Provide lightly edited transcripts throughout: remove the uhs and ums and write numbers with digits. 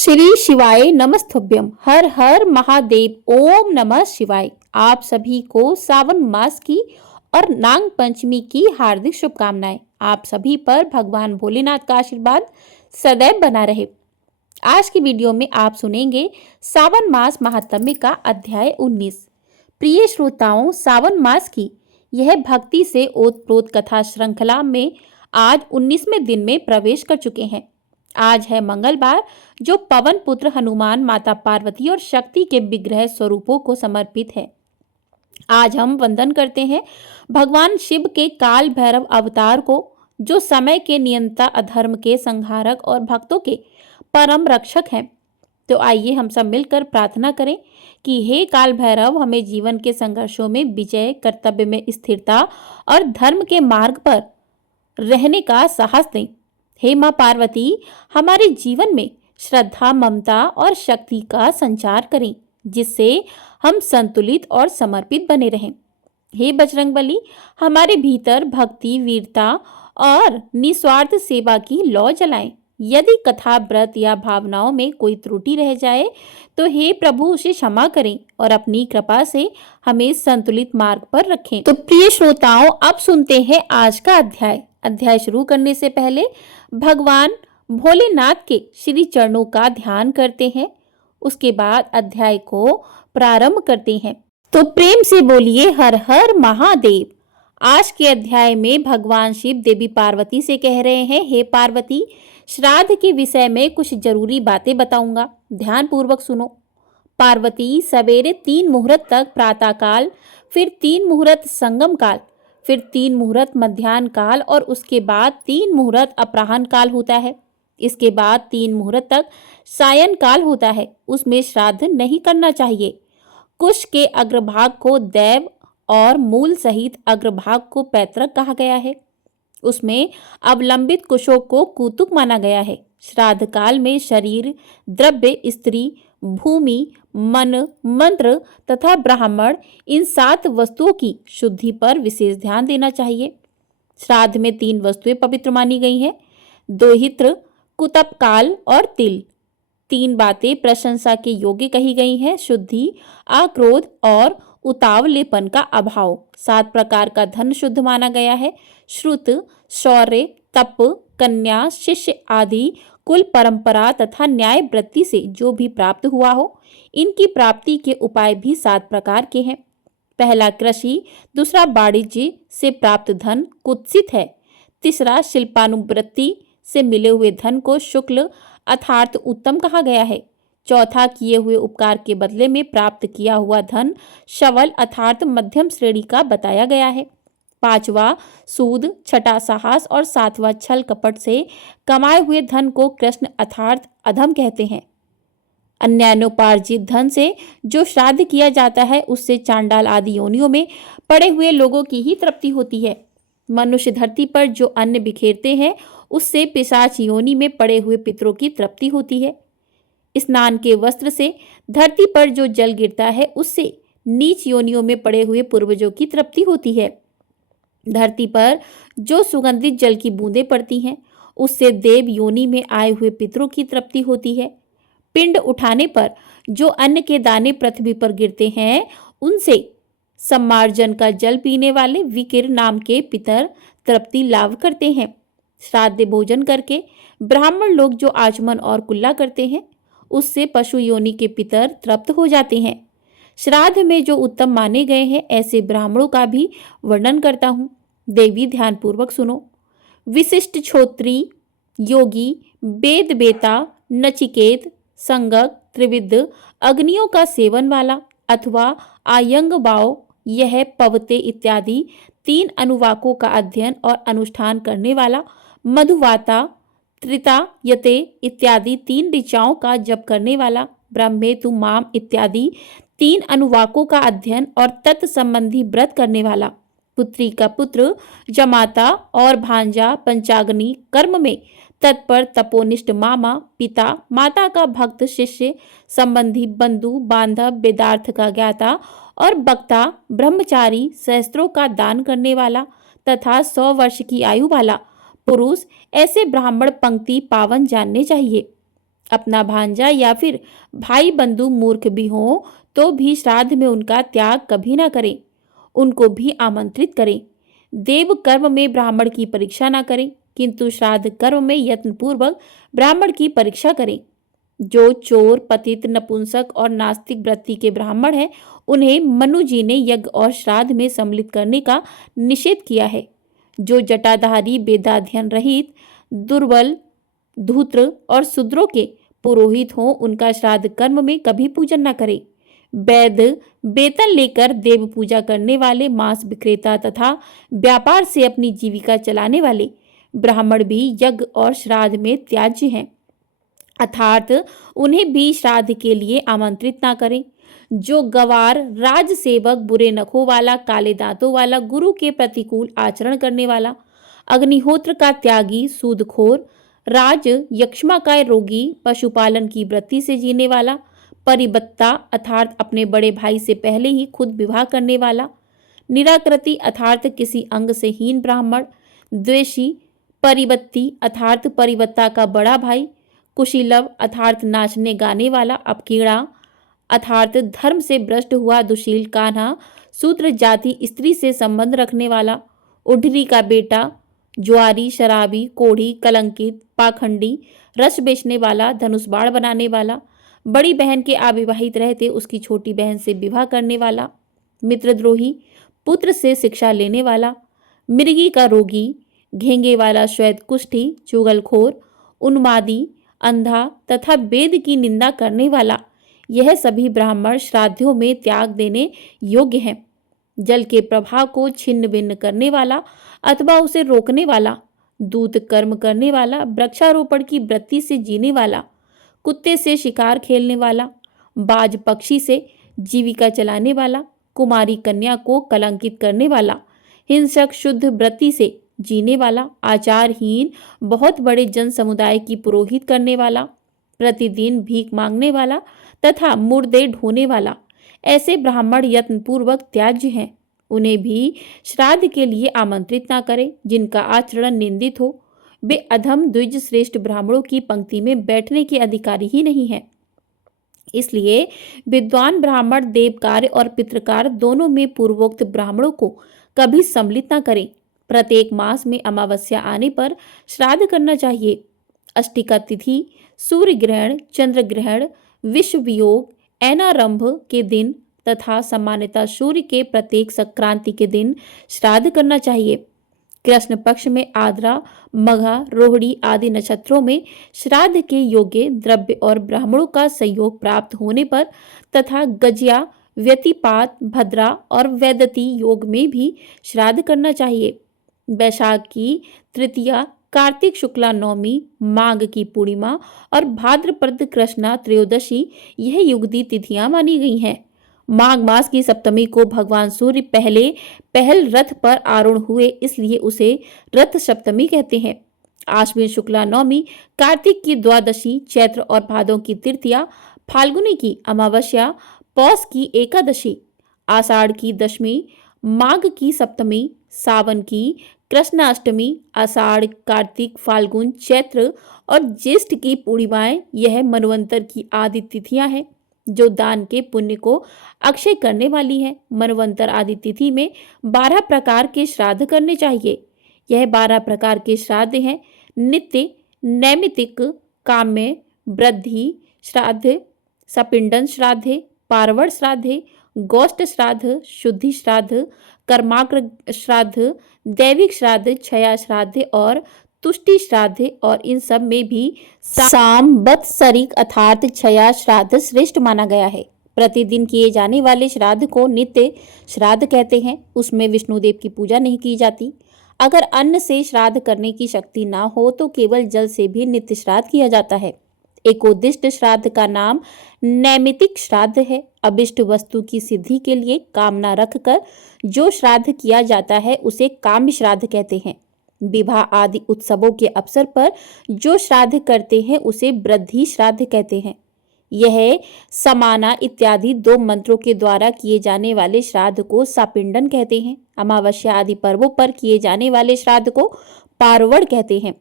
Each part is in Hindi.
श्री शिवाय नमस्तुभ्यम। हर हर महादेव। ओम नमः शिवाय। आप सभी को सावन मास की और नाग पंचमी की हार्दिक शुभकामनाएं। आप सभी पर भगवान भोलेनाथ का आशीर्वाद सदैव बना रहे। आज की वीडियो में आप सुनेंगे सावन मास महात्म्य का अध्याय 19। प्रिय श्रोताओं, सावन मास की यह भक्ति से ओतप्रोत कथा श्रृंखला में आज 19वें दिन में प्रवेश कर चुके हैं। आज है मंगलवार, जो पवन पुत्र हनुमान, माता पार्वती और शक्ति के विग्रह स्वरूपों को समर्पित है। आज हम वंदन करते हैं भगवान शिव के काल भैरव अवतार को, जो समय के नियंता, अधर्म के संहारक और भक्तों के परम रक्षक हैं। तो आइए हम सब मिलकर प्रार्थना करें कि हे काल भैरव, हमें जीवन के संघर्षों में विजय, कर्तव्य में स्थिरता और धर्म के मार्ग पर रहने का साहस दें। हे माँ पार्वती, हमारे जीवन में श्रद्धा, ममता और शक्ति का संचार करें, जिससे हम संतुलित और समर्पित बने रहें। हे बजरंगबली, हमारे भीतर भक्ति, वीरता और निस्वार्थ सेवा की लौ जलाएं। यदि कथा, व्रत या भावनाओं में कोई त्रुटि रह जाए तो हे प्रभु, उसे क्षमा करें और अपनी कृपा से हमें संतुलित मार्ग पर रखें। तो प्रिय श्रोताओं, अब सुनते हैं आज का अध्याय शुरू करने से पहले भगवान भोलेनाथ के श्री चरणों का ध्यान करते हैं। उसके बाद अध्याय को प्रारंभ करते हैं। तो प्रेम से बोलिए हर हर महादेव। आज के अध्याय में भगवान शिव देवी पार्वती से कह रहे हैं, हे पार्वती, श्राद्ध के विषय में कुछ जरूरी बातें बताऊंगा, ध्यान पूर्वक सुनो। पार्वती, सवेरे 3 मुहूर्त तक प्रातःकाल, फिर 3 मुहूर्त संगम काल, फिर 3 मुहूर्त मध्याह्न काल और उसके बाद 3 मुहूर्त अपराह्न काल होता है। इसके बाद 3 मुहूर्त तक सायं काल होता है। उसमें श्राद्ध नहीं करना चाहिए। कुश के अग्रभाग को दैव और मूल सहित अग्रभाग को पैतृक कहा गया है। उसमें अवलंबित कुशों को कूतुक माना गया है। श्राद्ध काल में शरीर, द्रव्य, स्त्री, भूमि, मन, मंत्र तथा ब्राह्मण, इन 7 वस्तुओं की शुद्धि पर विशेष ध्यान देना चाहिए। श्राद्ध में 3 वस्तुएं पवित्र मानी गई हैं: दोहित्र, कुतपकाल और तिल। 3 बातें प्रशंसा के योग्य कही गई हैं: शुद्धि, आक्रोध और उतावलेपन का अभाव। 7 प्रकार का धन शुद्ध माना गया है: श्रुत, शौर्य, तप, कन्या, शिष्य आदि कुल परंपरा तथा न्याय वृत्ति से जो भी प्राप्त हुआ हो। इनकी प्राप्ति के उपाय भी 7 प्रकार के हैं। पहला कृषि, दूसरा वाणिज्य से प्राप्त धन कुत्सित है, तीसरा शिल्पानुवृत्ति से मिले हुए धन को शुक्ल अर्थात उत्तम कहा गया है, चौथा किए हुए उपकार के बदले में प्राप्त किया हुआ धन शवल अर्थात मध्यम श्रेणी का बताया गया है, पांचवा सूद, छठा साहस और 7वां छल कपट से कमाए हुए धन को कृष्ण अर्थात अधम कहते हैं। अन्यान्योपार्जित धन से जो श्राद्ध किया जाता है, उससे चांडाल आदि योनियों में पड़े हुए लोगों की ही तृप्ति होती है। मनुष्य धरती पर जो अन्न बिखेरते हैं, उससे पिशाच योनि में पड़े हुए पितरों की तृप्ति होती है। स्नान के वस्त्र से धरती पर जो जल गिरता है, उससे नीच योनियों में पड़े हुए पूर्वजों की तृप्ति होती है। धरती पर जो सुगंधित जल की बूंदें पड़ती हैं, उससे देव योनि में आए हुए पितरों की तृप्ति होती है। पिंड उठाने पर जो अन्न के दाने पृथ्वी पर गिरते हैं, उनसे सम्मार्जन का जल पीने वाले विकिर नाम के पितर तृप्ति लाभ करते हैं। श्राद्ध भोजन करके ब्राह्मण लोग जो आचमन और कुल्ला करते हैं, उससे पशु योनि के पितर तृप्त हो जाते हैं। श्राद्ध में जो उत्तम माने गए हैं, ऐसे ब्राह्मणों का भी वर्णन करता हूँ। देवी, ध्यान पूर्वक सुनो। विशिष्ट, क्षोत्री, योगी, वेद बेता, नचिकेत, संगक, त्रिविध, अग्नियों का सेवन वाला अथवा आयंग भाव, यह पवते इत्यादि 3 अनुवाकों का अध्ययन और अनुष्ठान करने वाला, मधुवाता, त्रिता, यते इत्यादि 3 ऋचाओं का जप करने वाला, ब्रह्मेतु माम इत्यादि 3 अनुवाकों का अध्ययन और तत् संबंधी व्रत करने वाला, पुत्री का पुत्र, जमाता और भांजा पंचाग्नि कर्म में तत्पर, तपोनिष्ठ मामा, पिता, माता का भक्त, शिष्य, संबंधी, बंधु, बांधव, वेदार्थ का ज्ञाता और वक्ता, ब्रह्मचारी, सहस्त्रों का दान करने वाला तथा 100 वर्ष की आयु वाला पुरुष, ऐसे ब्राह्मण पंक्ति पावन जानने चाहिए। अपना भांजा या फिर भाई बंधु मूर्ख भी हो तो भी श्राद्ध में उनका त्याग कभी ना करें, उनको भी आमंत्रित करें। देव कर्म में ब्राह्मण की परीक्षा ना करें, किंतु श्राद्ध कर्म में यत्नपूर्वक ब्राह्मण की परीक्षा करें। जो चोर, पतित, नपुंसक और नास्तिक वृत्ति के ब्राह्मण हैं, उन्हें मनु जी ने यज्ञ और श्राद्ध में सम्मिलित करने का निषेध किया है। जो जटाधारी, वेदाध्ययन रहित, दुर्बल, धूर्त और शूद्रों के पुरोहित हों, उनका श्राद्ध कर्म में कभी पूजन न करें। वैद्य, वेतन लेकर देव पूजा करने वाले, मांस विक्रेता तथा व्यापार से अपनी जीविका चलाने वाले ब्राह्मण भी यज्ञ और श्राद्ध में त्याज्य हैं, अर्थात उन्हें भी श्राद्ध के लिए आमंत्रित ना करें। जो गवार, राजसेवक, बुरे नखों वाला, काले दांतों वाला, गुरु के प्रतिकूल आचरण करने वाला, अग्निहोत्र का त्यागी, सूदखोर, राज यक्ष्माकाय रोगी, पशुपालन की वृत्ति से जीने वाला, परिबत्ता अर्थात अपने बड़े भाई से पहले ही खुद विवाह करने वाला, निराकृति अर्थात किसी अंग से हीन ब्राह्मण, द्वेषी, परिबत्ती अर्थात परिबत्ता का बड़ा भाई, कुशीलव अर्थात नाचने गाने वाला, अपकीड़ा अर्थात धर्म से भ्रष्ट हुआ दुशील कान्हा, शूद्र जाति स्त्री से संबंध रखने वाला, उढरी का बेटा, जुआरी, शराबी, कोढ़ी, कलंकित, पाखंडी, रस बेचने वाला, धनुष बाण बनाने वाला, बड़ी बहन के अविवाहित रहते उसकी छोटी बहन से विवाह करने वाला, मित्रद्रोही, पुत्र से शिक्षा लेने वाला, मृगी का रोगी, घेंगे वाला, श्वेत कुष्ठी, चुगलखोर, उन्मादी, अंधा तथा वेद की निंदा करने वाला, यह सभी ब्राह्मण श्राद्धों में त्याग देने योग्य हैं। जल के प्रवाह को छिन्न भिन्न करने वाला अथवा उसे रोकने वाला, दूत कर्म करने वाला, वृक्षारोपण की वृत्ति से जीने वाला, कुत्ते से शिकार खेलने वाला, बाज पक्षी से जीविका चलाने वाला, कुमारी कन्या को कलंकित करने वाला, हिंसक शुद्ध वृत्ति से जीने वाला, आचारहीन, बहुत बड़े जन समुदाय की पुरोहित करने वाला, प्रतिदिन भीख मांगने वाला तथा मुर्दे ढोने वाला, ऐसे ब्राह्मण यत्नपूर्वक त्याज्य हैं। उन्हें भी श्राद्ध के लिए आमंत्रित ना करें। जिनका आचरण निंदित हो, वे अधम द्विज श्रेष्ठ ब्राह्मणों की पंक्ति में बैठने के अधिकारी ही नहीं है। इसलिए विद्वान ब्राह्मण देवकार्य और पितृकार्य दोनों में पूर्वोक्त ब्राह्मणों को कभी सम्मिलित न करें। प्रत्येक मास में अमावस्या आने पर श्राद्ध करना चाहिए। अष्टिका तिथि, सूर्य ग्रहण, चंद्र ग्रहण, विश्व वियोग, ऐनारंभ के दिन तथा सामान्यतः सूर्य के प्रत्येक संक्रांति के दिन श्राद्ध करना चाहिए। कृष्ण पक्ष में आद्रा, मघा, रोहिणी आदि नक्षत्रों में श्राद्ध के योग्य द्रव्य और ब्राह्मणों का सहयोग प्राप्त होने पर तथा गज्या, व्यतिपात, भद्रा और वैदती योग में भी श्राद्ध करना चाहिए। वैशाख की तृतीया, कार्तिक शुक्ला नवमी, माघ की पूर्णिमा और भाद्रपद कृष्णा त्रयोदशी यह युगदी तिथियां मानी गई हैं। माघ मास की सप्तमी को भगवान सूर्य पहल रथ पर आरूढ़ हुए, इसलिए उसे रथ सप्तमी कहते हैं। आश्विन शुक्ला नवमी, कार्तिक की द्वादशी, चैत्र और भादों की तृतीया, फाल्गुनी की अमावस्या, पौष की एकादशी, आषाढ़ की दशमी, माघ की सप्तमी, सावन की कृष्णाष्टमी, आषाढ़, कार्तिक, फाल्गुन, चैत्र और ज्येष्ठ की पूर्णिमाएं यह मनवंतर की आदि तिथियां हैं जो दान के पुण्य को अक्षय करने वाली है। मनवंतर आदि तिथि में 12 प्रकार के श्राद्ध करने चाहिए। यह 12 प्रकार के श्राद्ध हैं: नित्य, नैमित्तिक, काम्य, वृद्धि श्राद्ध, सपिंडन श्राद्ध, पार्वण श्राद्ध, गोष्ठ श्राद्ध, शुद्धि श्राद्ध, कर्माग्र श्राद्ध, दैविक श्राद्ध, क्षया श्राद्ध और तुष्टि श्राद्ध। और इन सब में भी सांवत्सरिक अर्थात क्षया श्राद्ध श्रेष्ठ माना गया है। प्रतिदिन किए जाने वाले श्राद्ध को नित्य श्राद्ध कहते हैं। उसमें विष्णुदेव की पूजा नहीं की जाती। अगर अन्न से श्राद्ध करने की शक्ति ना हो तो केवल जल से भी नित्य श्राद्ध किया जाता है। एकोद्दिष्ट श्राद्ध का नाम नैमित्तिक श्राद्ध है। अभिष्ट वस्तु की सिद्धि के लिए कामना रखकर जो श्राद्ध किया जाता है उसे काम्य श्राद्ध कहते हैं। विवाह आदि उत्सवों के अवसर पर जो श्राद्ध करते हैं उसे वृद्धि श्राद्ध कहते हैं। यह समाना इत्यादि 2 मंत्रों के द्वारा किए जाने वाले श्राद्ध को सापिंडन कहते हैं। अमावस्या आदि पर्वों पर किए जाने वाले श्राद्ध को पार्वण कहते हैं।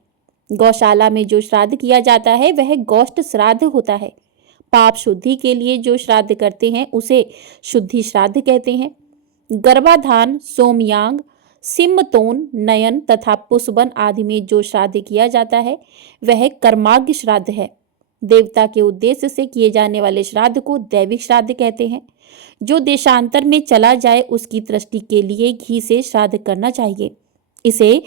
गौशाला में जो श्राद्ध किया जाता है वह गोष्ठ श्राद्ध होता है। पाप शुद्धि के लिए जो श्राद्ध करते हैं उसे शुद्धि श्राद्ध कहते हैं। गर्भाधान, सोमयाग, सिमतोन, नयन तथा पुष्पन आदि में जो श्राद्ध किया जाता है वह कर्माग्य श्राद्ध है। देवता के उद्देश्य से किए जाने वाले श्राद्ध को दैविक श्राद्ध कहते हैं। जो देशांतर में चला जाए उसकी दृष्टि के लिए घी से श्राद्ध करना चाहिए, इसे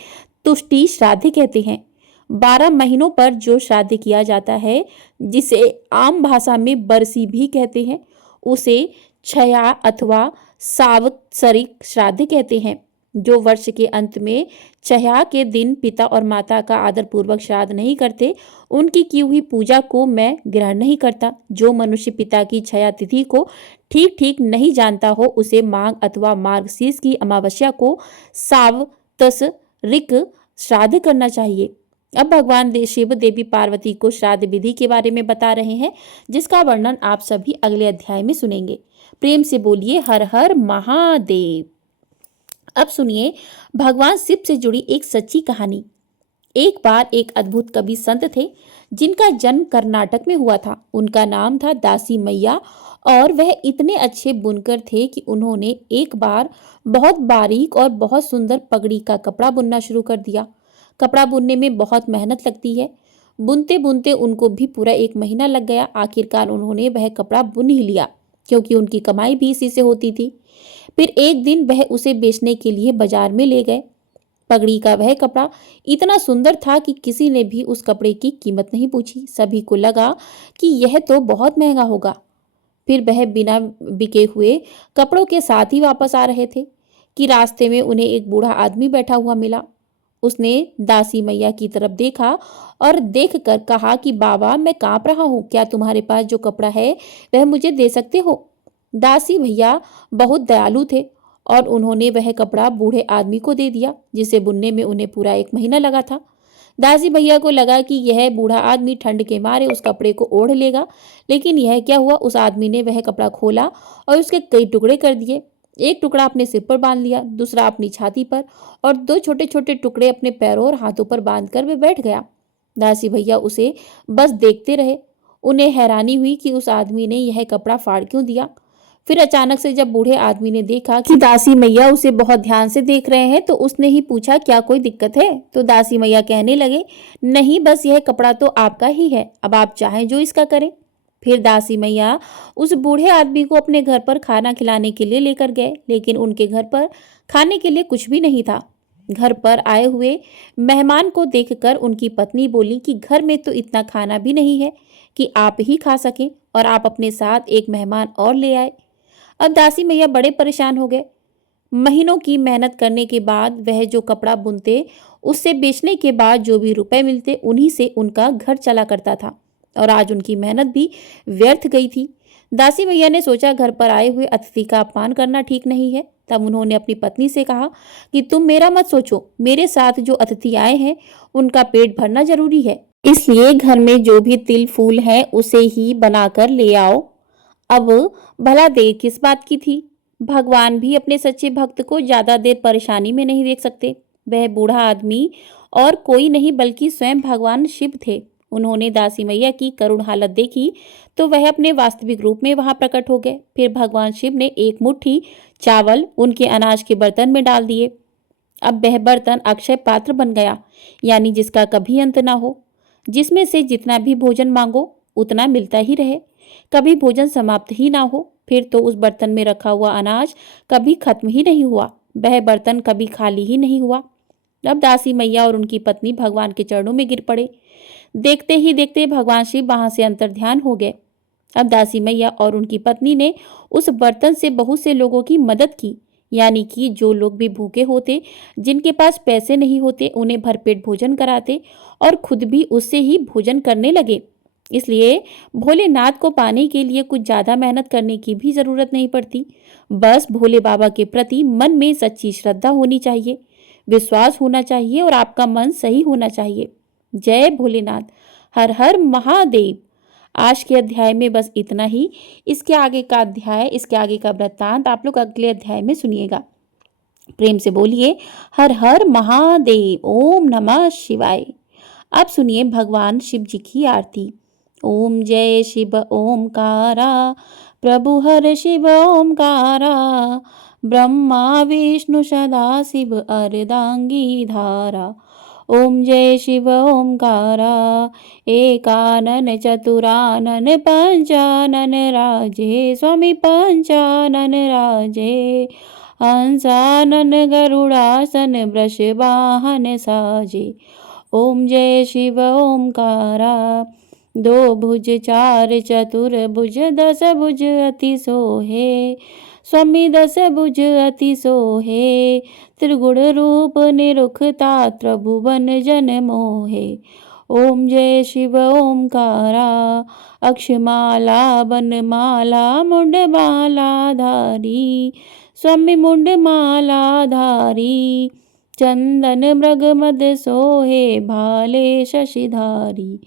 तुष्टि श्राद्ध कहते हैं। 12 महीनों पर जो श्राद्ध किया जाता है, जिसे आम भाषा में बरसी भी कहते हैं, उसे छया अथवा सांवत्सरिक श्राद्ध कहते हैं। जो वर्ष के अंत में छया के दिन पिता और माता का आदर पूर्वक श्राद्ध नहीं करते, उनकी की हुई पूजा को मैं ग्रहण नहीं करता। जो मनुष्य पिता की छया तिथि को ठीक ठीक नहीं जानता हो, उसे माघ अथवा मार्गशीर्ष की अमावस्या को सांवत्सरिक श्राद्ध करना चाहिए। अब भगवान शिव देवी पार्वती को श्राद्ध विधि के बारे में बता रहे हैं, जिसका वर्णन आप सभी अगले अध्याय में सुनेंगे। प्रेम से बोलिए हर हर महादेव। अब सुनिए भगवान शिव से जुड़ी एक सच्ची कहानी। एक बार एक अद्भुत कवि संत थे जिनका जन्म कर्नाटक में हुआ था। उनका नाम था दासी मैया और वह इतने अच्छे बुनकर थे कि उन्होंने एक बार बहुत बारीक और बहुत सुंदर पगड़ी का कपड़ा बुनना शुरू कर दिया। कपड़ा बुनने में बहुत मेहनत लगती है। बुनते बुनते उनको भी पूरा 1 महीना लग गया। आखिरकार उन्होंने वह कपड़ा बुन ही लिया, क्योंकि उनकी कमाई भी इसी से होती थी। फिर एक दिन वह उसे बेचने के लिए बाजार में ले गए। पगड़ी का वह कपड़ा इतना सुंदर था कि किसी ने भी उस कपड़े की कीमत नहीं पूछी। सभी को लगा कि यह तो बहुत महंगा होगा। फिर वह बिना बिके हुए कपड़ों के साथ ही वापस आ रहे थे कि रास्ते में उन्हें एक बूढ़ा आदमी बैठा हुआ मिला। उसने दासी मैया की तरफ देखा और देखकर कहा कि बाबा, मैं कांप रहा हूँ, क्या तुम्हारे पास जो कपड़ा है वह मुझे दे सकते हो? दासी भैया बहुत दयालु थे और उन्होंने वह कपड़ा बूढ़े आदमी को दे दिया, जिसे बुनने में उन्हें पूरा 1 महीना लगा था। दासी भैया को लगा कि यह बूढ़ा आदमी ठंड के मारे उस कपड़े को ओढ़ लेगा, लेकिन यह क्या हुआ, उस आदमी ने वह कपड़ा खोला और उसके कई टुकड़े कर दिए। एक टुकड़ा अपने सिर पर बांध लिया, दूसरा अपनी छाती पर और 2 छोटे छोटे टुकड़े अपने पैरों और हाथों पर बांधकर वह बैठ गया। दासी भैया उसे बस देखते रहे। उन्हें हैरानी हुई कि उस आदमी ने यह कपड़ा फाड़ क्यों दिया। फिर अचानक से जब बूढ़े आदमी ने देखा कि दासी मैया उसे बहुत ध्यान से देख रहे हैं, तो उसने ही पूछा, क्या कोई दिक्कत है? तो दासी मैया कहने लगे, नहीं, बस यह कपड़ा तो आपका ही है, अब आप चाहें जो इसका करें। फिर दासी मैया उस बूढ़े आदमी को अपने घर पर खाना खिलाने के लिए लेकर गए, लेकिन उनके घर पर खाने के लिए कुछ भी नहीं था। घर पर आए हुए मेहमान को देखकर उनकी पत्नी बोली कि घर में तो इतना खाना भी नहीं है कि आप ही खा सकें, और आप अपने साथ एक मेहमान और ले आए। अब दासी मैया बड़े परेशान हो गए। महीनों की मेहनत करने के बाद वह जो कपड़ा बुनते, उससे बेचने के बाद जो भी रुपए मिलते, उन्हीं से उनका घर चला करता था, और आज उनकी मेहनत भी व्यर्थ गई थी। दासी मैया ने सोचा, घर पर आए हुए अतिथि का अपमान करना ठीक नहीं है। तब उन्होंने अपनी पत्नी से कहा कि तुम मेरा मत सोचो, मेरे साथ जो अतिथि आए हैं उनका पेट भरना जरूरी है, इसलिए घर में जो भी तिल फूल है उसे ही बनाकर ले आओ। अब भला देर किस बात की थी? भगवान भी अपने सच्चे भक्त को ज्यादा देर परेशानी में नहीं देख सकते। वह बूढ़ा आदमी और कोई नहीं बल्कि स्वयं भगवान शिव थे। उन्होंने दासी मैया की करुण हालत देखी तो वह अपने वास्तविक रूप में वहां प्रकट हो गए। फिर भगवान शिव ने एक मुट्ठी चावल उनके अनाज के बर्तन में डाल दिए। अब वह बर्तन अक्षय पात्र बन गया, यानी जिसका कभी अंत ना हो, जिसमें से जितना भी भोजन मांगो उतना मिलता ही रहे, कभी भोजन समाप्त ही ना हो। फिर तो उस बर्तन में रखा हुआ अनाज कभी खत्म ही नहीं हुआ, वह बर्तन कभी खाली ही नहीं हुआ। अब दासी मैया और उनकी पत्नी भगवान के चरणों में गिर पड़े। देखते ही देखते भगवान शिव वहां से अंतर्ध्यान हो गए। अब दासी मैया और उनकी पत्नी ने उस बर्तन से बहुत से लोगों की मदद की, यानी कि जो लोग भी भूखे होते, जिनके पास पैसे नहीं होते, उन्हें भरपेट भोजन कराते और खुद भी उससे ही भोजन करने लगे। इसलिए भोलेनाथ को पाने के लिए कुछ ज्यादा मेहनत करने की भी जरूरत नहीं पड़ती। बस भोले बाबा के प्रति मन में सच्ची श्रद्धा होनी चाहिए, विश्वास होना चाहिए और आपका मन सही होना चाहिए। जय भोलेनाथ, हर हर महादेव। आज के अध्याय में बस इतना ही। इसके आगे का अध्याय, इसके आगे का वृत्तांत आप लोग अगले अध्याय में सुनिएगा। प्रेम से बोलिए हर हर महादेव। ओम नमः शिवाय। अब सुनिए भगवान शिव जी की आरती। ओम जय शिव ओमकारा, प्रभु हर शिव ओमकारा, ब्रह्मा विष्णु सदा शिव अर्धांगी धारा। ओम जय शिव ओमकारा, एकानन चतुरानन पंचानन राजे, स्वामी पंचानन राजे। हंसानन गरुड़ासन वृषवाहन साजे। ओम जय शिव ओमकारा, दो भुज चार चतुर्भुज, दस भुज अति सोहे, स्वामी दस भुज अति सोहे। त्रिगुण रूप निरुखता, त्रिभुवन जन मोहे। ओम जय शिव ओमकारा, अक्षमाला बनमाला मुंडमाला धारी, स्वामी मुंडमाला धारी। चंदन मृग मद सोहे, भाले शशिधारी।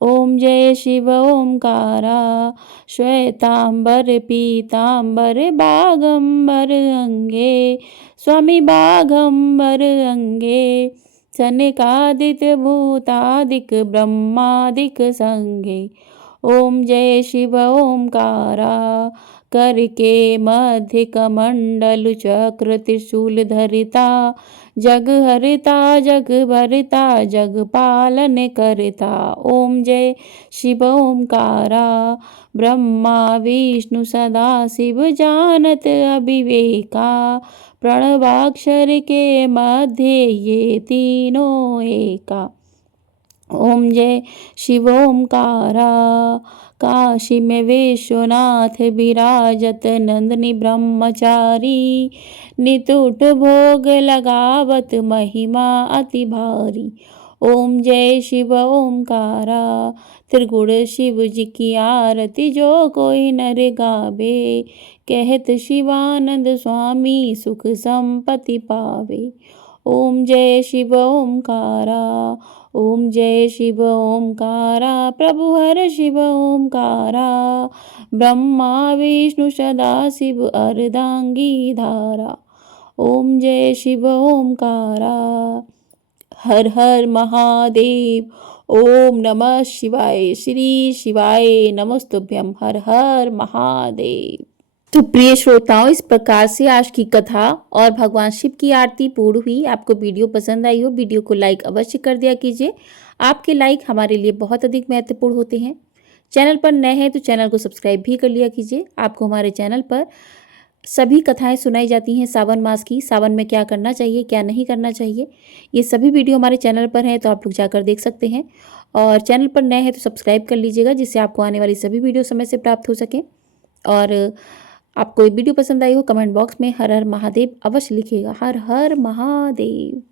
ओम जय शिव ओमकारा, श्वेतांबर पीतांबर बागंबर अंगे, स्वामी बागंबर अंगे। सनकादिक भूतादिक ब्रह्मादिक संगे। ओम जय शिव ओमकारा, करके मध्य कमंडल चक्र त्रिशूल धरिता, जग हरिता जग भरिता, जग पालन करता। ओम जय शिव ओमकारा, ब्रह्मा विष्णु सदा शिव जानत अविवेका, प्रणवाक्षर के मध्य ये तीनों एका। ओम जय शिव ओमकारा, काशी में विश्वनाथ विराजत, नंदनी ब्रह्मचारी, नितुट भोग लगावत, महिमा अति भारी। ओम जय शिव ओमकारा, त्रिगुण शिव जी की आरती, जो कोई नर गावे, कहत शिवानंद स्वामी सुख संपत्ति पावे। ओम जय शिव ओमकारा, ओम जय शिव ओमकारा, प्रभु हर शिव ओमकारा, ब्रह्मा विष्णु सदा शिव अर्धांगी धारा। ओम जय शिव ओमकारा, हर हर महादेव। ओम नमः शिवाय। श्री शिवाय नमस्तुभ्यम। हर हर महादेव। तो प्रिय श्रोताओं, इस प्रकार से आज की कथा और भगवान शिव की आरती पूर्ण हुई। आपको वीडियो पसंद आई हो, वीडियो को लाइक अवश्य कर दिया कीजिए। आपके लाइक हमारे लिए बहुत अधिक महत्वपूर्ण होते हैं। चैनल पर नए हैं तो चैनल को सब्सक्राइब भी कर लिया कीजिए। आपको हमारे चैनल पर सभी कथाएं सुनाई जाती हैं सावन मास की। सावन में क्या करना चाहिए, क्या नहीं करना चाहिए, ये सभी वीडियो हमारे चैनल पर हैं, तो आप लोग जाकर देख सकते हैं। और चैनल पर नए हैं तो सब्सक्राइब कर लीजिएगा, जिससे आपको आने वाली सभी वीडियो समय से प्राप्त हो सकें। और आपको ये वीडियो पसंद आई हो, कमेंट बॉक्स में हर हर महादेव अवश्य लिखिएगा। हर हर महादेव।